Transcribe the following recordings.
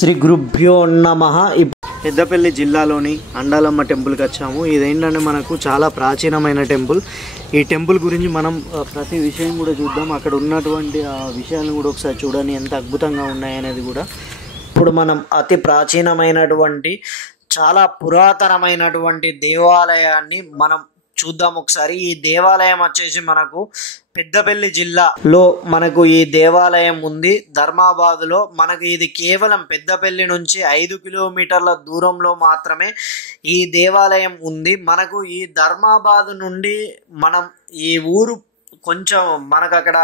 శ్రీ గురుభ్యో నమః. పెద్దపల్లి జిల్లాలోని అండాలమ్మ టెంపుల్కి వచ్చాము. ఇదేంటంటే మనకు చాలా ప్రాచీనమైన టెంపుల్. ఈ టెంపుల్ గురించి మనం ప్రతి విషయం కూడా చూద్దాం. అక్కడ ఉన్నటువంటి ఆ విషయాలను కూడా ఒకసారి చూడండి, ఎంత అద్భుతంగా ఉన్నాయనేది కూడా. ఇప్పుడు మనం అతి ప్రాచీనమైనటువంటి చాలా పురాతనమైనటువంటి దేవాలయాన్ని మనం చూద్దాం ఒకసారి. ఈ దేవాలయం వచ్చేసి మనకు పెద్దపల్లి జిల్లాలో మనకు ఈ దేవాలయం ఉంది. ధర్మాబాద్లో మనకు ఇది కేవలం పెద్దపల్లి నుంచి 5 కిలోమీటర్ల దూరంలో మాత్రమే ఈ దేవాలయం ఉంది. మనకు ఈ ధర్మాబాద్ నుండి మనం ఈ ఊరు కొంచెం మనకు అక్కడ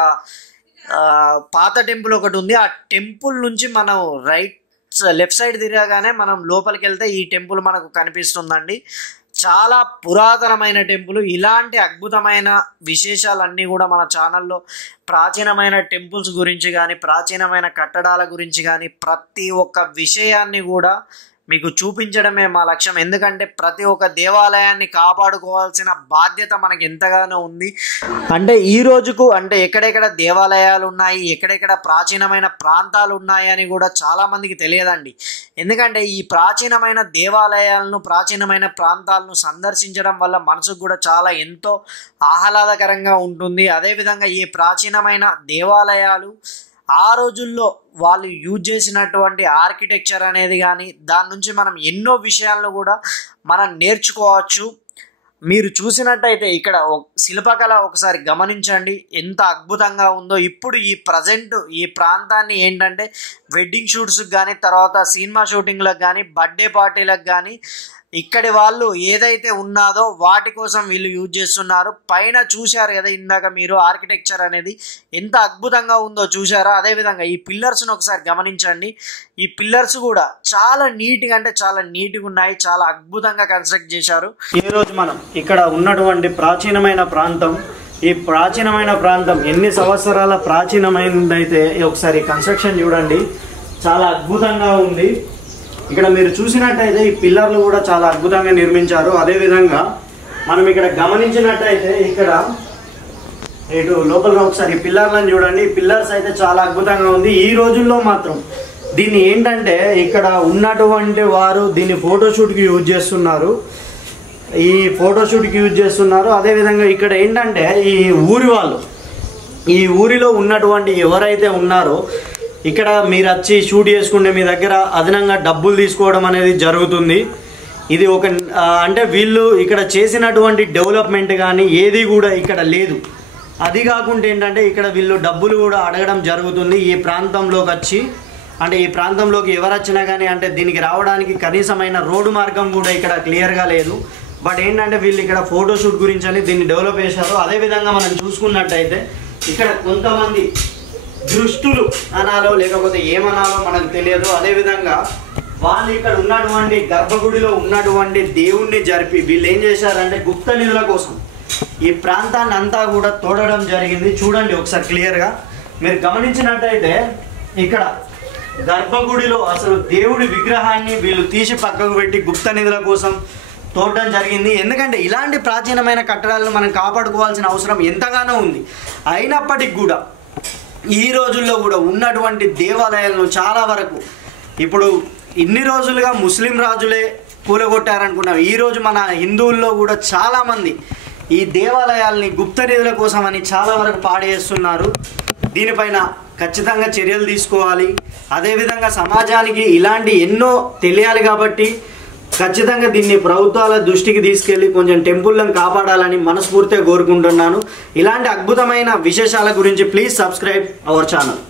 పాత టెంపుల్ ఒకటి ఉంది. ఆ టెంపుల్ నుంచి మనం లెఫ్ట్ సైడ్ తిరగగానే మనం లోపలికి వెళ్తే ఈ టెంపుల్ మనకు కనిపిస్తుందండి. చాలా పురాతనమైన టెంపుల్. ఇలాంటి అద్భుతమైన విశేషాలన్నీ కూడా మన ఛానల్లో ప్రాచీనమైన టెంపుల్స్ గురించి కానీ ప్రాచీనమైన కట్టడాల గురించి కానీ ప్రతి ఒక్క విషయాన్ని కూడా మీకు చూపించడమే మా లక్ష్యం. ఎందుకంటే ప్రతి ఒక్క దేవాలయాన్ని కాపాడుకోవాల్సిన బాధ్యత మనకి ఎంతగానో ఉంది. అంటే ఈ రోజుకు అంటే ఎక్కడెక్కడ దేవాలయాలు ఉన్నాయి, ఎక్కడెక్కడ ప్రాచీనమైన ప్రాంతాలు ఉన్నాయని కూడా చాలామందికి తెలియదండి. ఎందుకంటే ఈ ప్రాచీనమైన దేవాలయాలను ప్రాచీనమైన ప్రాంతాలను సందర్శించడం వల్ల మనసుకు కూడా చాలా ఎంతో ఆహ్లాదకరంగా ఉంటుంది. అదేవిధంగా ఈ ప్రాచీనమైన దేవాలయాలు ఆ రోజుల్లో వాళ్ళు యూజ్ చేసినటువంటి ఆర్కిటెక్చర్ అనేది కానీ దాని నుంచి మనం ఎన్నో విషయాలను కూడా మనం నేర్చుకోవచ్చు. మీరు చూసినట్టయితే ఇక్కడ శిల్పకళ ఒకసారి గమనించండి, ఎంత అద్భుతంగా ఉందో. ఇప్పుడు ఈ ప్రజెంట్ ఈ ప్రాంతాన్ని ఏంటంటే వెడ్డింగ్ షూట్స్కి కానీ తర్వాత సినిమా షూటింగ్లకు కానీ బర్త్డే పార్టీలకు కానీ ఇక్కడి వాళ్ళు ఏదైతే ఉన్నాదో వాటి కోసం వీళ్ళు యూజ్ చేస్తున్నారు. పైన చూశారు కదా ఇందాక మీరు, ఆర్కిటెక్చర్ అనేది ఎంత అద్భుతంగా ఉందో చూసారా. అదేవిధంగా ఈ పిల్లర్స్ను ఒకసారి గమనించండి. ఈ పిల్లర్స్ కూడా చాలా నీట్గా అంటే చాలా నీట్గా ఉన్నాయి, చాలా అద్భుతంగా కన్స్ట్రక్ట్ చేశారు. ఈరోజు మనం ఇక్కడ ఉన్నటువంటి ప్రాచీనమైన ప్రాంతం, ఈ ప్రాచీనమైన ప్రాంతం ఎన్ని సంవత్సరాల ప్రాచీనమైనదైతే ఒకసారి కన్స్ట్రక్షన్ చూడండి, చాలా అద్భుతంగా ఉంది. ఇక్కడ మీరు చూసినట్టయితే ఈ పిల్లర్లు కూడా చాలా అద్భుతంగా నిర్మించారు. అదేవిధంగా మనం ఇక్కడ గమనించినట్టయితే ఇక్కడ ఇటు లోపల ఒకసారి ఈ పిల్లర్లను చూడండి. ఈ పిల్లర్స్ అయితే చాలా అద్భుతంగా ఉంది. ఈ రోజుల్లో మాత్రం దీన్ని ఏంటంటే ఇక్కడ ఉన్నటువంటి వారు దీన్ని ఫోటోషూట్కి యూజ్ చేస్తున్నారు. ఈ ఫోటోషూట్కి యూజ్ చేస్తున్నారు. అదేవిధంగా ఇక్కడ ఏంటంటే ఈ ఊరి వాళ్ళు, ఈ ఊరిలో ఉన్నటువంటి ఎవరైతే ఉన్నారో ఇక్కడ మీరు వచ్చి షూట్ చేసుకుంటే మీ దగ్గర అదనంగా డబ్బులు తీసుకోవడం అనేది జరుగుతుంది. ఇది ఒక అంటే వీళ్ళు ఇక్కడ చేసినటువంటి డెవలప్మెంట్ కానీ ఏది కూడా ఇక్కడ లేదు. అది కాకుండా ఏంటంటే ఇక్కడ వీళ్ళు డబ్బులు కూడా అడగడం జరుగుతుంది. ఈ ప్రాంతంలోకి వచ్చి అంటే ఈ ప్రాంతంలోకి ఎవరు వచ్చినా కానీ అంటే దీనికి రావడానికి కనీసమైన రోడ్డు మార్గం కూడా ఇక్కడ క్లియర్గా లేదు. బట్ ఏంటంటే వీళ్ళు ఇక్కడ ఫోటోషూట్ గురించి అని దీన్ని డెవలప్ చేశారు. అదేవిధంగా మనం చూసుకున్నట్టయితే ఇక్కడ కొంతమంది దృష్టులు అనాలో లేకపోతే ఏమనాలో మనకు తెలియదు. అదేవిధంగా వాళ్ళు ఇక్కడ ఉన్నటువంటి గర్భగుడిలో ఉన్నటువంటి దేవుణ్ణి జరిపి వీళ్ళు ఏం చేశారంటే గుప్త నిధుల కోసం ఈ ప్రాంతాన్ని అంతా కూడా తోడడం జరిగింది. చూడండి ఒకసారి క్లియర్గా మీరు గమనించినట్టయితే ఇక్కడ గర్భగుడిలో అసలు దేవుడి విగ్రహాన్ని వీళ్ళు తీసి పక్కకు పెట్టి గుప్త నిధుల కోసం తోడడం జరిగింది. ఎందుకంటే ఇలాంటి ప్రాచీనమైన కట్టడాలను మనం కాపాడుకోవాల్సిన అవసరం ఎంతగానో ఉంది. అయినప్పటికీ కూడా ఈ రోజుల్లో కూడా ఉన్నటువంటి దేవాలయాలను చాలా వరకు ఇప్పుడు ఇన్ని రోజులుగా ముస్లిం రాజులే కూలగొట్టారనుకున్నాం. ఈరోజు మన హిందువుల్లో కూడా చాలామంది ఈ దేవాలయాల్ని గుప్త నిధుల కోసం అని చాలా వరకు పాడేస్తున్నారు. దీనిపైన ఖచ్చితంగా చర్యలు తీసుకోవాలి. అదేవిధంగా సమాజానికి ఇలాంటి ఎన్నో తెలియాలి కాబట్టి ఖచ్చితంగా దీన్ని ప్రభుత్వాల దృష్టికి తీసుకెళ్లి కొంచెం టెంపుల్లను కాపాడాలని మనస్ఫూర్తిగా కోరుకుంటున్నాను. ఇలాంటి అద్భుతమైన విశేషాల గురించి ప్లీజ్ సబ్స్క్రైబ్ అవర్ ఛానల్.